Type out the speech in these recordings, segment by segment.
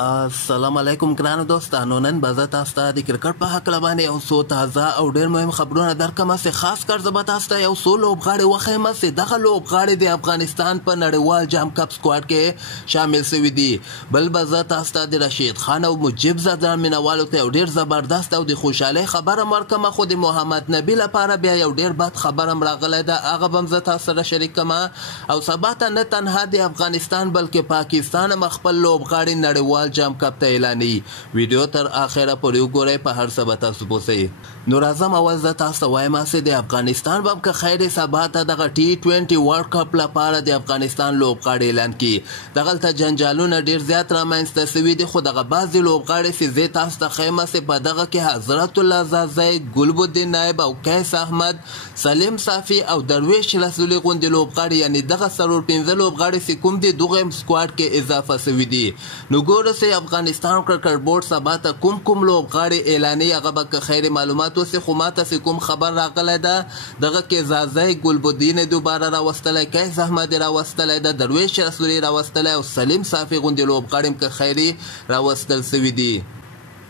السلام علیکم ګرانو دوستانو، نن به زه تاسو ته د کرکټ په هکله باندې یو څو تازه او ډېر مهم خبرونه درکړم. خاص کر زه به تاسو ته یو څو لوبغاړي وښیم چې دغه لوبغاړي د افغانستان په نړیوال جام کپ سکواډ کې شامل شوي دي. بل به زه تاسو ته د رشید خان او مجیب زدران مینوالو ته یو ډېر زبردست او د خوشحالۍ خبره ورکړم، خو د محمد نبي لپاره بیا یو ډېر بد خبره هم راغلی ده، هغه به هم زه تاسو سره شریک کړم. او سبا ته نه تنها د افغانستان بلکې پاکستان هم خپل لوبغاړي نړیوال جام کپ ته اعلاني. ویډیو تر اخره پورې وګورئ، په هر څه به تاسو پوهیږئ. نو راځم اول زه تاسو ته وایم چې د افغانستان به که خیر سبا ته دغه T20 ورلډ کپ لپاره د افغانستان لوبغاړي اعلان کړي. دغلته جنجالونه ډېر زیات رامنځته شوي دي، خو دغه بعضې لوبغاړي چې زه تاسو ته ښیم چې په دغه کې حضرت الله زازی، ګلبدین نایب او قیس احمد، سلیم صافي او درویش رسولي غوندې لوبغاړي، یعنې دغه څلور پنځه لوبغاړي چې کوم دي دغه سکواډ کې اضافه شوي دي. نو ګوره چې افغانستان کرکټ بورډ سبا ته کوم لوبغاړي اعلاني، هغه به که خیر معلومات اوسې، خو ماته چې کوم خبر راغلی ده دغه کې زازی، ګلبدین دوباره راوستلی، قیس احمد راوستلی ده، درویش رسولي راوستلی او سلیم صافي غوندې لوبغاړي هم که خیري راوستل شوي دي.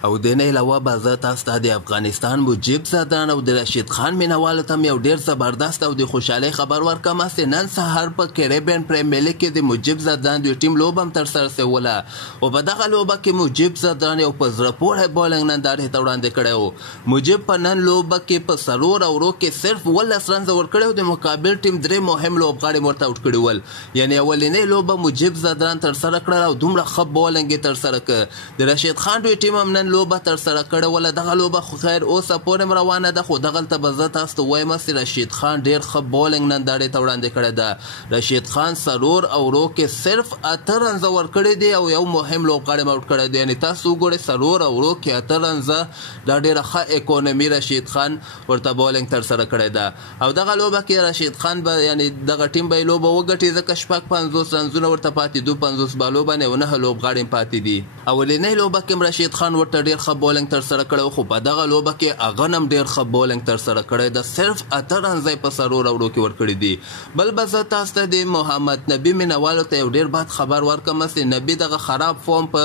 او د نه علاوه به زه تاسو ته د افغانستان مجیب زدران او د رشید خان مینوالو ته یو ډېر زبردست او د خوشحالۍ خبر ورکړم چې نن سهار په کریبین پریمیر لیګ کې د مجیب زدران د ټیم لوبه هم ترسره شوله، او په دغه لوبه کې مجیب زدران یو په زړه پورې بولنګ نندارې ته وړاندې کړی و. مجیب په نن لوبه کې په څلور اوورو کې صرف 18 رنزه ورکړی او د مقابل ټیم 3 مهم لوبغاړي ورته اوټ کړي ول، یعنې اولنۍ لوبه مجیب زدران ترسره کړله او دومره ښه بولنګ یې ترسره کړ. د رشید خان دوی ټیم هم نن لوبه ترسره کړې وله. دغه لوبه خو خیر اوسه پورې روانه ده، خو دغلته به زه تاسو ته وایم چې رشید خان ډېر ښه بولنګ نندارې ته وړاندې کړې ده. رشید خان څلور اوورو کې صرف 8 رنزه ورکړي دي او یو مهم لوبغاړی هم اوټ کړی دی، یعنې تاسو وګورئ څلور اوورو کې 8 رنزه، دا ډېره ښه اکونومي رشید خان ورته بولنګ ترسره کړی ده. او دغه لوبه کې رشید خان به یعنې دغه ټیم به یې لوبه وګټي، ځکه شپږ 50 رنزونه ورته پاتې دي، 50 بالو باندې او 9 لوبغاړي هم پاتې دي. اولنۍ لوبه کې هم رشید خان ورته ډېر ښه بولنګ ترسره کړی، خو په دغه لوبه کې هغه هم ډېر ښه بولنګ ترسره کړی ده، صرف 8 رنزه یې په څلور اوورو کې ورکړي دي. بل به زه تاسو ته د محمد نبي مینوالو ته یو ډېر بد خبر ورکړم چې نبي دغه خراب فارم په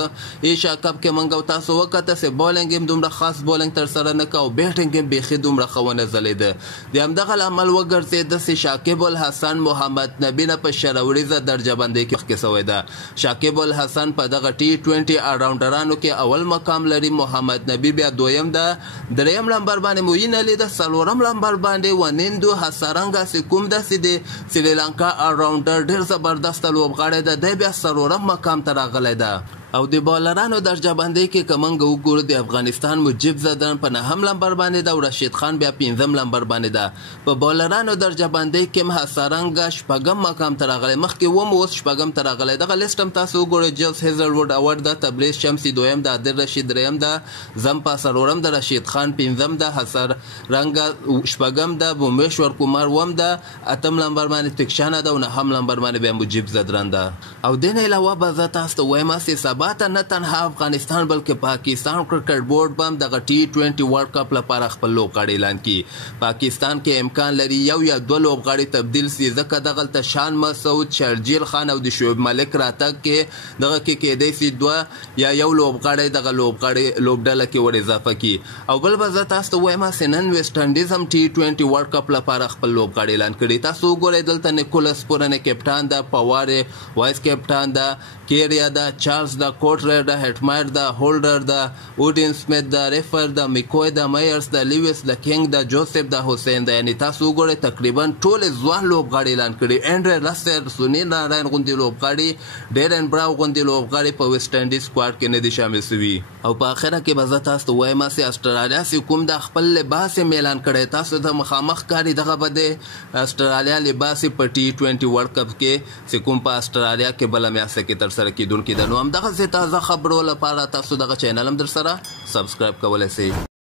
ایشیا کپ کې موږ او تاسو وکته چې بولنګ یې دومره خاص بولنګ ترسره نه کړه او بیټنګ یې بیخي دومره ښه ونه ځلېده. د همدغه له امل وګرځېده چې شاکب الحسن محمد نبي نه په شروریزه درجه بندۍ کې مخکې شوی ده. شاکب الحسن په دغه T20 الراونډرانو کې اول مقام لري، محمد نبي بیا دویم ده، دریم لمبر باندې موین علي ده، څلورم لمبر باندې ونیندو حسرنګ چې کوم داسې د سریلانکا الراونډر ډېر زبردست لوبغاړی ده، دی بیا څلورم مقام ته راغلی ده. او د بالرانو درجه بندۍ کې که موږ وګورو د افغانستان مجیب زدران په 9م لمبر باندې ده او رشید خان بیا 5م لمبر باندې ده. په بالرانو درجه بندۍ کې هم حسرنګ 8م مقام ته راغلی، مخکې وم اوس 8م ته راغلی. دغه لیست هم تاسو وګورئ، جیمز هیزلوډ اول ده، تبریز شمسي دویم ده، عادل رشید دریم ده، زمپا څلورم ده، رشید خان 5م ده، حسرنګ 8م ده، بومبیشور کمار اووم ده، 8م لمبر باندې تکشانه ده او 9م لمبر باندې بیا مجیب زدران ده. او دې نه علاوه به زه تاسو ته وایم چې باته نه تنها افغانستان بلکې پاکستان کرکټ بورډ به هم دغه T20 ورلډ کپ لپاره خپل لوبغاړي اعلان کړي. پاکستان کې امکان لري یو یا دوه لوبغاړي تبدیل شي، ځکه دغلته شان مسعود، شرجیل خان او د شعیب ملک راتګ کې دغه کې کېدی شي دوه یا یو لوبغاړی دغه لوبغاړي لوبډله کې ور اضافه کړي. او بل به زه تاسو ته وایم چې نن ویسټ انډیز هم T20 ورلډ کپ لپاره خپل لوبغاړي اعلان کړي. تاسو وګورئ دلته نیکولس پورن کپټان ده، پواره وایس کپټان ده، کیریا ده، چارلز ده، کوټرر ده، هټمایر ده، هولډر ده، وډین سمیت ده، ریفر ده، میکوی ده، میرز ده، لیویس ده، کینګ ده، جوزف ده، حسین ده، یعنې تاسو وګورئ تقریبا ټول ځوان لوبغاړي اعلان کړي. اینډری رسل، سنیل نارین غوندې لوبغاړي، ډیرن براو غوندې لوبغاړي په ویسټ انډیز سکواډ کې نه دي شامل شوي. او په اخره کې به زه تاسو ته وایم چې اسټرالیا چې کوم د خپل لباس یې اعلان کړی، تاسو ته مخامخ ښکاري دغه به د اسټرالیا لباس په T20 ورلډ کپ کې چې کوم په اسټرالیا کې بله میاشته کې ترسره کیدونکي ده. نو همدغسې تازه خبرو لپاره تاسو دغه چینل هم در سره سبسکرایب کولی شئ.